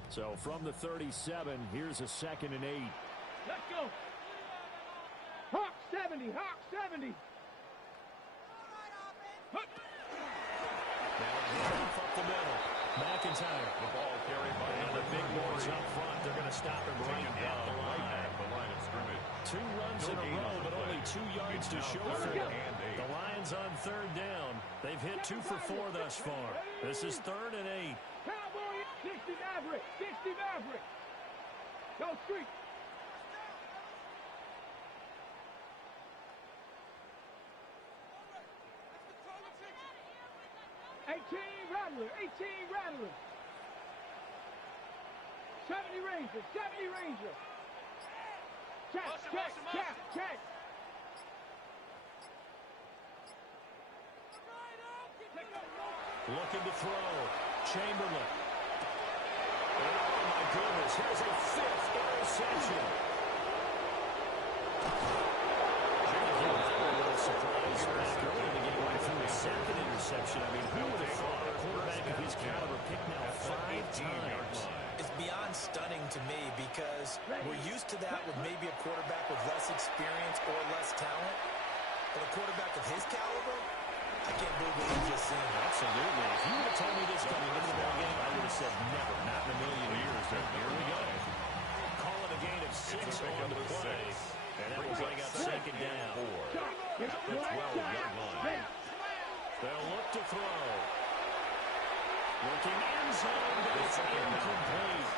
So from the 37, here's a 2nd and 8. Let's go. Hawk 70. Hawk 70. Now up the middle. McIntyre. The ball carried by the big boys up front. They're going to stop him right at the line. Of scrimmage. 2 runs in a row, but only 2 yards to show for it. The Lions on 3rd down. They've hit 2 for 4 thus far. This is 3rd and 8. Cowboy 60 Maverick. 60 Maverick. Go street. Rattler, 18 Rattler. 70 Ranger, 70 Ranger. Check. Looking to throw. Chamberlain. Oh, my goodness. Here's a 5th interception. to that with maybe a quarterback with less experience or less talent. But a quarterback of his caliber, I can't believe what we've just seen. Absolutely. If you would have told me this coming into the ball game, I would have said never, not in a million years. But here we go. Call it a gain of 6 on the play. And that will bring up second down. At the 12-yard line. They'll look to throw. Looking end zone, but it's incomplete.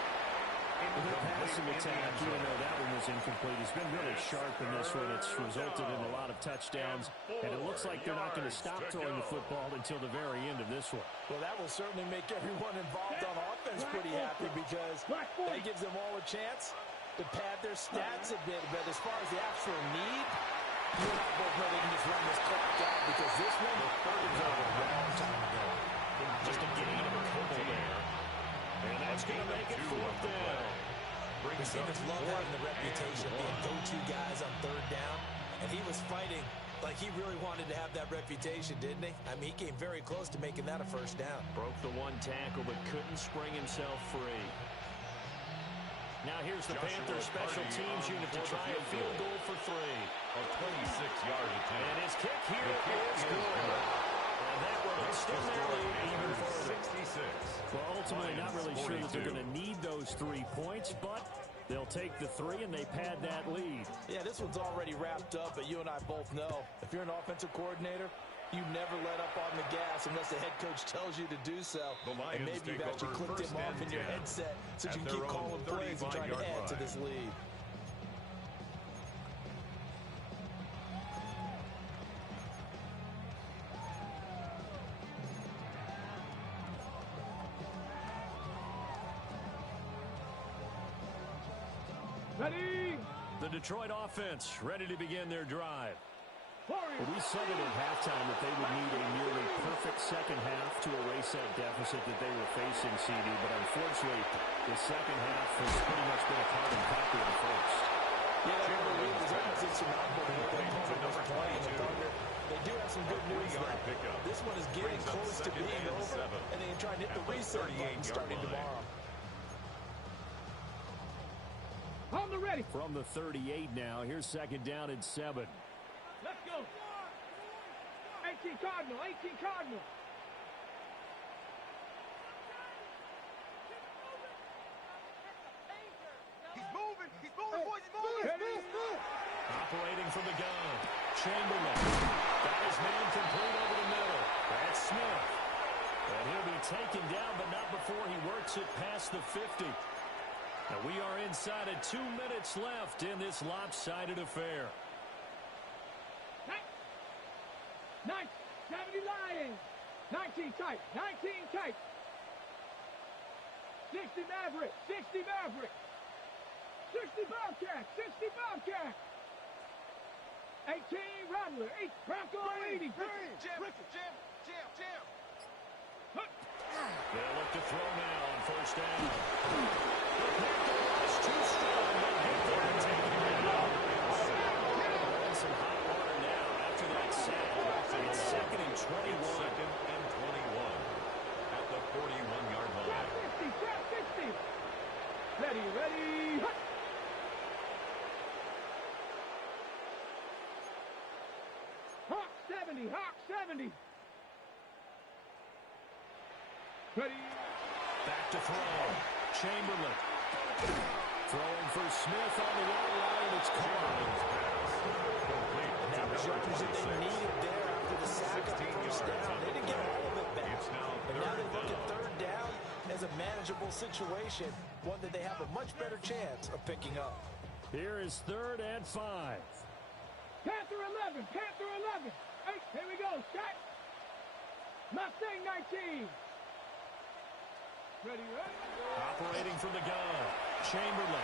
The passing attack, even though that one was incomplete, has been really sharp in this one. It's resulted in a lot of touchdowns, and it looks like they're not going to stop throwing the football until the very end of this one. Well, that will certainly make everyone involved on offense pretty happy because that gives them all a chance to pad their stats a bit. But as far as the actual need, you and I both know they can just run this clock out because this one was over a long time ago. Just a gain of a couple there. And that's going to make it 4th down. Receivers love having the reputation of being go-to guys on 3rd down. And he was fighting like he really wanted to have that reputation, didn't he? I mean, he came very close to making that a 1st down. Broke the one tackle but couldn't spring himself free. Now here's the Panthers special teams unit to try a field goal for 3. A 26-yard attempt. And his kick here is good. And that will extend their lead even further. 66. Well, ultimately, not really sure that they're going to need those 3 points, but they'll take the 3 and they pad that lead. Yeah, this one's already wrapped up, but you and I both know if you're an offensive coordinator, you never let up on the gas unless the head coach tells you to do so. And maybe you've actually clicked him off in your headset so you can keep calling plays and trying to add to this lead. Ready? The Detroit offense ready to begin their drive. Well, we said it at halftime that they would need a nearly perfect second half to erase that deficit that they were facing, CD, but unfortunately, the second half has pretty much been a carbon copy of the first. Yeah, that early lead was almost insurmountable. They do have some good news now. This one is getting close to being over, and they can try and hit the reset button starting tomorrow. on the ready. From the 38 now, here's second down and 7. Let's go. 18 Cardinal, 18 Cardinal. He's moving, boys, he's moving. Operating from the gun, Chamberlain. Got his man complete over the middle. That's Smith. And he'll be taken down, but not before he works it past the 50. And we are inside of 2 minutes left in this lopsided affair. 70 Lions. 19 tight, 19 tight. 60 Maverick, 60 Maverick. 60 Bobcat, 60 Bobcat. 18 Rattler, 8 Bronco 80. Jam. They'll look to throw now on first down. The Panther rush too strong. They'll get there and take it down. They're in some hot water now after that sack. It's second and 21. Second and 21 at the 41-yard line. 60. Ready. Hawk 70. Ready. Back to throw. Chamberlain. Throwing for Smith on the one line. It's caught. That was yardage that they needed there after the sack on first down. They didn't get all of it back. But now they look at third down as a manageable situation, one that they have a much better chance of picking up. Here is 3rd and 5. Panther 11. Hey, here we go. Shot. Mustang 19. Ready. Operating from the gun. Chamberlain.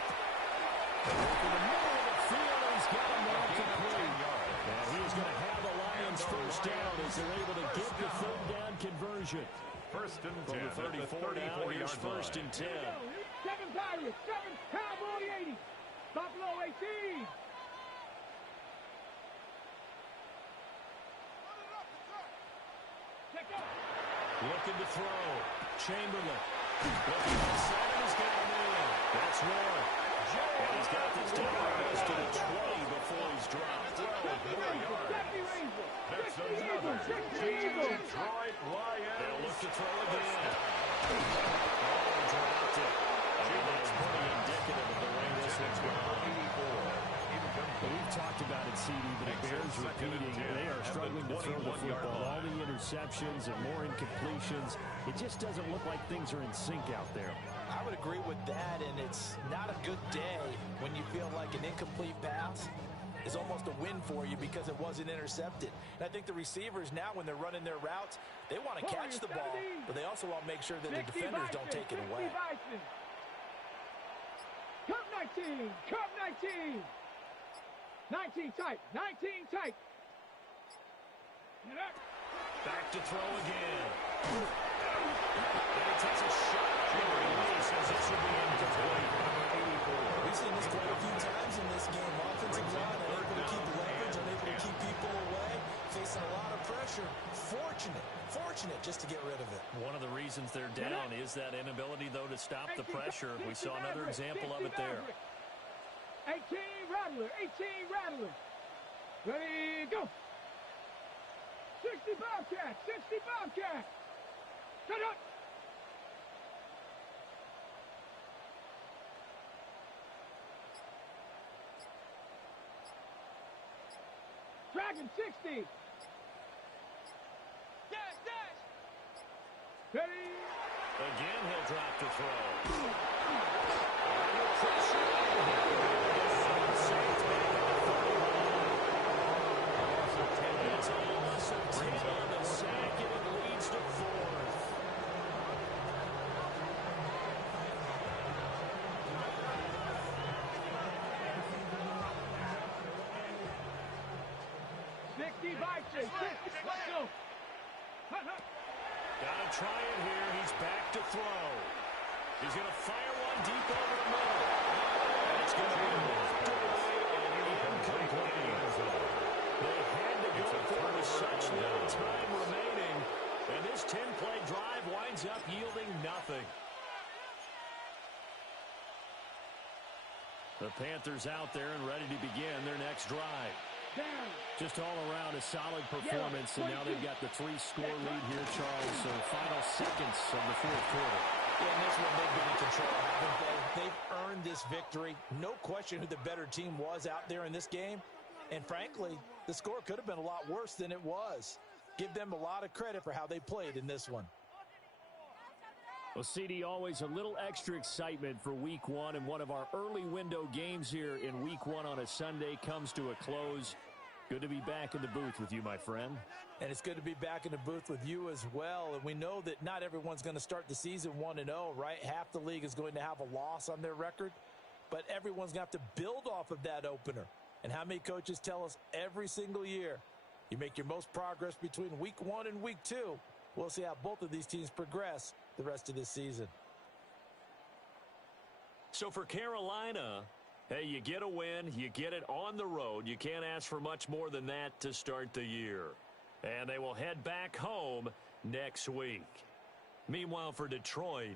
In the middle of the field, he's got him out to complete. And he's going to have the Lions first down as they're able to get the 3rd down conversion. First and 10. From the 34 now, here's 1st and 10. 7 Pirates, 7 Cowboy 80. Buffalo 18. Looking to throw. Chamberlain. Looking outside, and he's got a man. That's Warren. And he's got this down almost to the 20 before he's dropped. 12 more yards. That's another Detroit Lions. They'll look to throw again. Dropped it. And that's pretty indicative of the way this one's gone. We've talked about it, CD, but it bears repeating. They are struggling to throw the football. All the interceptions and more incompletions. It just doesn't look like things are in sync out there. I would agree with that, and it's not a good day when you feel like an incomplete pass is almost a win for you because it wasn't intercepted. And I think the receivers now, when they're running their routes, they want to catch the ball, but they also want to make sure that the defenders don't take it away. Cup 19, Cup 19. 19 tight, 19 tight. Back to throw again. And he takes a shot. He says this will be incomplete. We've seen this quite a few times in this game. Offensive line unable to keep leverage, unable to keep people away, facing a lot of pressure. Fortunate just to get rid of it. One of the reasons they're down is that inability, though, to stop the pressure. We saw another example of it there. 18 Rattler, 18 Rattler. Ready, go. 60 Bobcat, 60 Bobcat. Shut up. Dragon 60. Dash, dash. Ready. Again, he'll drop to throw. It's almost a 10 on the sack, and it leads to 4th. Let's go. Gotta try it here. He's back to throw. He's going to fire one deep over the middle. It's going to be knocked away and incomplete. They had to go for it with such little time remaining. And this 10-play drive winds up yielding nothing. The Panthers out there and ready to begin their next drive. Just all around a solid performance, and now they've got the 3-score lead here, Charles. So final seconds of the 4th quarter. Yeah, and this one they've been in control, haven't they? They've earned this victory. No question who the better team was out there in this game. And frankly, the score could have been a lot worse than it was. Give them a lot of credit for how they played in this one. Well, CD, always a little extra excitement for Week 1, and one of our early window games here in Week 1 on a Sunday comes to a close. Good to be back in the booth with you, my friend. And it's good to be back in the booth with you as well. And we know that not everyone's going to start the season 1-0, right? Half the league is going to have a loss on their record, but everyone's going to have to build off of that opener. And how many coaches tell us every single year, you make your most progress between Week 1 and Week 2. We'll see how both of these teams progress the rest of this season. So for Carolina, hey, you get a win, you get it on the road. You can't ask for much more than that to start the year. And they will head back home next week. Meanwhile, for Detroit,